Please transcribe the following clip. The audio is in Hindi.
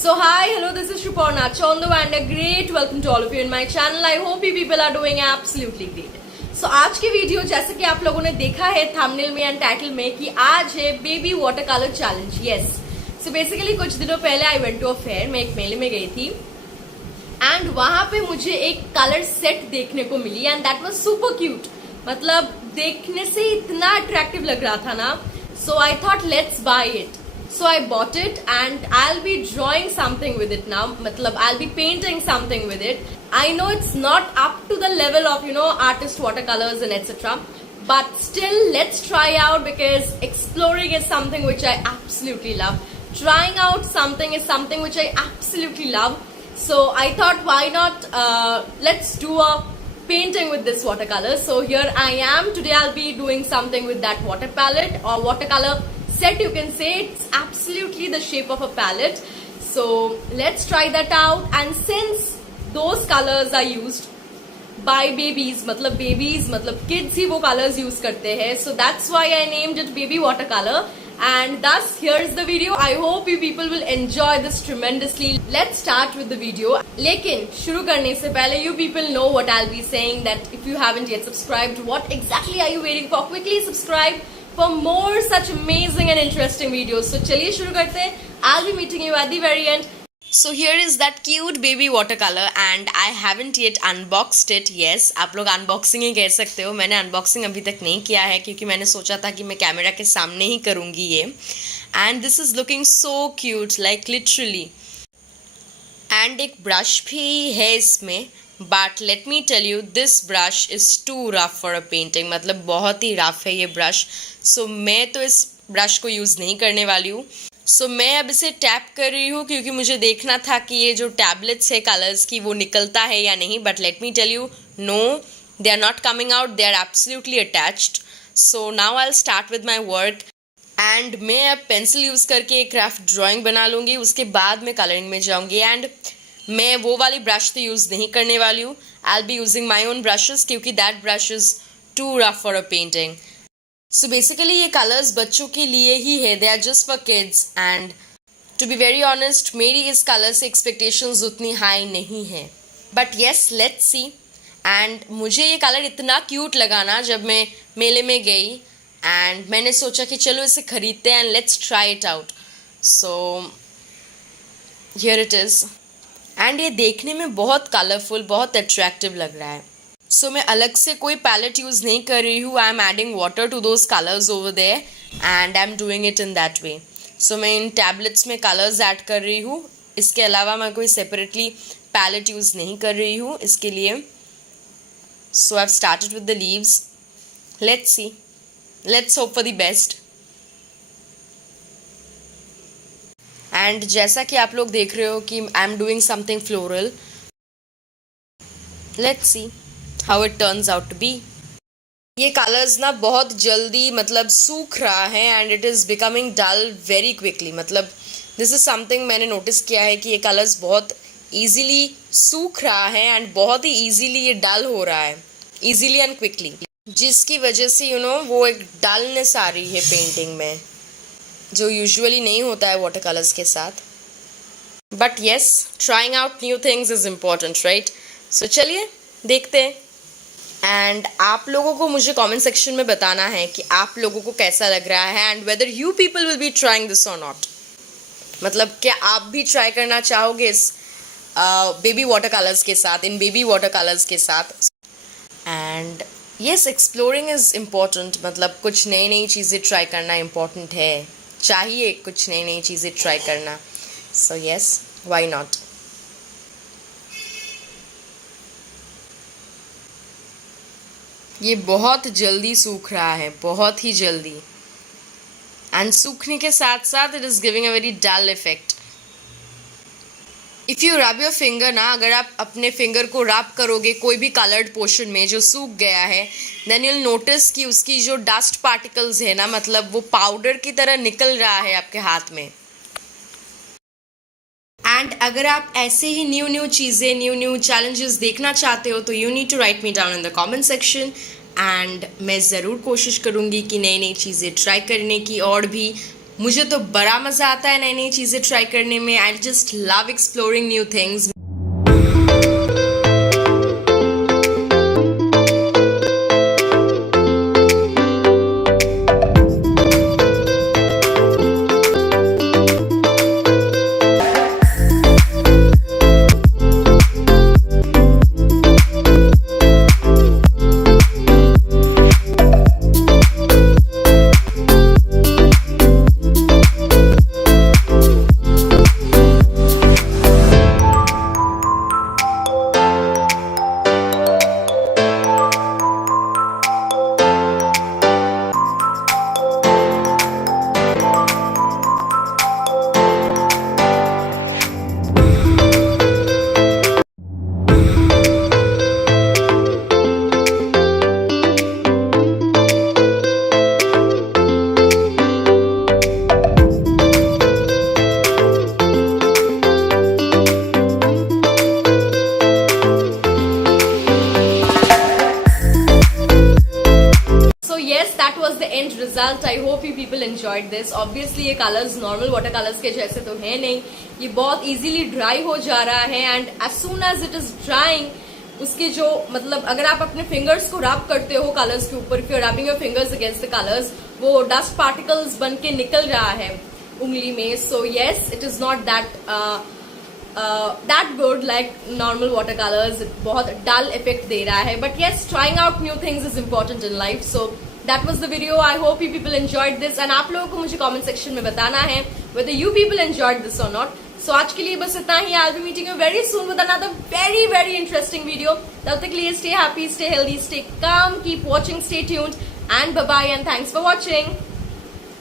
So hi, hello, this is Shuparna Chondo and a great welcome to all of you in my channel. I hope you people are doing absolutely great. So आज की वीडियो जैसे कि आप लोगों ने देखा है थंबनेल में एंड टाइटल में कि आज है baby water colour challenge. Yes, so basically कुछ दिनों पहले I went to a fair, मैं एक मेले में गई थी एंड वहां पे मुझे एक कलर सेट देखने को मिली and that was super cute. मतलब देखने से इतना अट्रैक्टिव लग रहा था ना, so I thought let's buy it. So I bought it and I'll be drawing something with it now. मतलब I'll be painting something with it. I know it's not up to the level of artist watercolors and etc. But still let's try out because exploring is something which I absolutely love. Trying out something is something which I absolutely love. So I thought why not let's do a painting with this watercolor. So here I am. Today I'll be doing something with that water palette or watercolor set, you can say. It's absolutely the shape of a palette. So let's try that out. And since those colors are used by babies मतलब kids ही वो colors use करते हैं, so that's why I named it baby watercolor. And thus here's the video. I hope you people will enjoy this tremendously. Let's start with the video. लेकिन शुरू करने से पहले you people know what I'll be saying, that if you haven't yet subscribed, what exactly are you waiting for? Quickly subscribe for more such amazing and interesting videos. So चलिए शुरू करते हैं. I'll be meeting you at the very end. So here is that cute baby watercolor and I haven't yet unboxed it. Yes, आप लोग unboxing ही कह सकते हो. मैंने unboxing अभी तक नहीं किया है क्योंकि मैंने सोचा था कि मैं कैमरा के सामने ही करूँगी ये. And this is looking so cute, like literally. And एक brush भी है इसमें. But let me tell you, this brush is too rough for a painting. मतलब बहुत ही रफ है ये ब्रश. So मैं तो इस ब्रश को यूज़ नहीं करने वाली हूँ. So मैं अब इसे टैप कर रही हूँ क्योंकि मुझे देखना था कि ये जो टैबलेट्स है कलर्स की वो निकलता है या नहीं. But let me tell you, no, they are not coming out. They are absolutely attached. So now I'll start with my work. And मैं अब पेंसिल यूज़ करके एक रफ ड्राइंग बना लूँगी. उसके बाद मैं कलरिंग में जाऊँगी. एंड मैं वो वाली ब्रश तो यूज़ नहीं करने वाली हूँ. I be using my own brushes क्योंकि that brush is too rough for a painting. So basically ये कलर्स बच्चों के लिए ही है. They are just for kids. And to be very honest, मेरी इस कलर से एक्सपेक्टेशंस उतनी हाई नहीं है. But yes, let's see. And मुझे ये कलर इतना क्यूट लगा ना जब मैं मेले में गई एंड मैंने सोचा कि चलो इसे खरीदते हैं and let's try it out. So here it is. And ये देखने में बहुत कलरफुल, बहुत अट्रैक्टिव लग रहा है. सो मैं अलग से कोई पैलेट यूज़ नहीं कर रही हूँ. I am adding water to those colours over there and I am doing it in that way. So मैं इन टैबलेट्स में कलर्स ऐड कर रही हूँ. इसके अलावा मैं कोई सेपरेटली पैलेट यूज़ नहीं कर रही हूँ इसके लिए. So I have started with the leaves. Let's see, let's hope for the best. And जैसा कि आप लोग देख रहे हो कि I am doing something floral. Let's see how it turns out to be. ये कलर्स ना बहुत जल्दी मतलब सूख रहा है and it is becoming dull very quickly. मतलब दिस इज़ समथिंग मैंने नोटिस किया है कि ये कलर्स बहुत ईजीली सूख रहा है एंड बहुत ही ईजीली ये डल हो रहा है, ईजीली एंड क्विकली, जिसकी वजह से वो एक डलनेस आ रही है पेंटिंग में जो यूजुअली नहीं होता है वाटर कलर्स के साथ. But yes, trying out new things is important, right? So चलिए देखते हैं. एंड आप लोगों को मुझे कमेंट सेक्शन में बताना है कि आप लोगों को कैसा लग रहा है and whether you people will be trying this और नॉट. मतलब क्या आप भी ट्राई करना चाहोगे इस बेबी वाटर कलर्स के साथ, इन बेबी वाटर कलर्स के साथ. And yes, exploring is important. मतलब कुछ नई नई चीज़ें ट्राई करना इम्पॉर्टेंट है, चाहिए कुछ नई नई चीज़ें ट्राई करना. So yes, why not. ये बहुत जल्दी सूख रहा है, बहुत ही जल्दी. एंड सूखने के साथ साथ it is giving a very dull effect. If you rub your finger ना, अगर आप अपने फिंगर को रब करोगे कोई भी कलर्ड पोर्शन में जो सूख गया है, देन यू विल नोटिस कि उसकी जो डस्ट पार्टिकल्स है ना, मतलब वो पाउडर की तरह निकल रहा है आपके हाथ में. एंड अगर आप ऐसे ही न्यू चीज़ें, न्यू चैलेंजेस देखना चाहते हो तो you need to write me down in the comment section. And मैं ज़रूर कोशिश करूँगी कि नई नई चीज़ें ट्राई करने की और भी मुझे तो बड़ा मजा आता है नई नई चीजें ट्राई करने में. I just love exploring new things. Yes, that was the end result. I hope you people enjoyed this. Obviously ये colors normal water colors के जैसे तो है नहीं, ये बहुत easily dry हो जा रहा है and as soon as it is drying उसके जो मतलब अगर आप अपने fingers को rub करते हो colors के ऊपर, if you're rubbing your fingers against the colors, वो dust particles बन के निकल रहा है उंगली में. So yes, it is not that good like normal watercolors. बहुत dull effect दे रहा है. But yes, trying out new things is important in life. So that was the video. I hope you people enjoyed this and आप लोगों को मुझे comment section में बताना है whether you people enjoyed this or not. So आज के लिए बस इतना ही. I'll be meeting you very soon with another very interesting video. तब तक के लिए stay happy, stay healthy, stay calm, keep watching, stay tuned and bye bye and thanks for watching.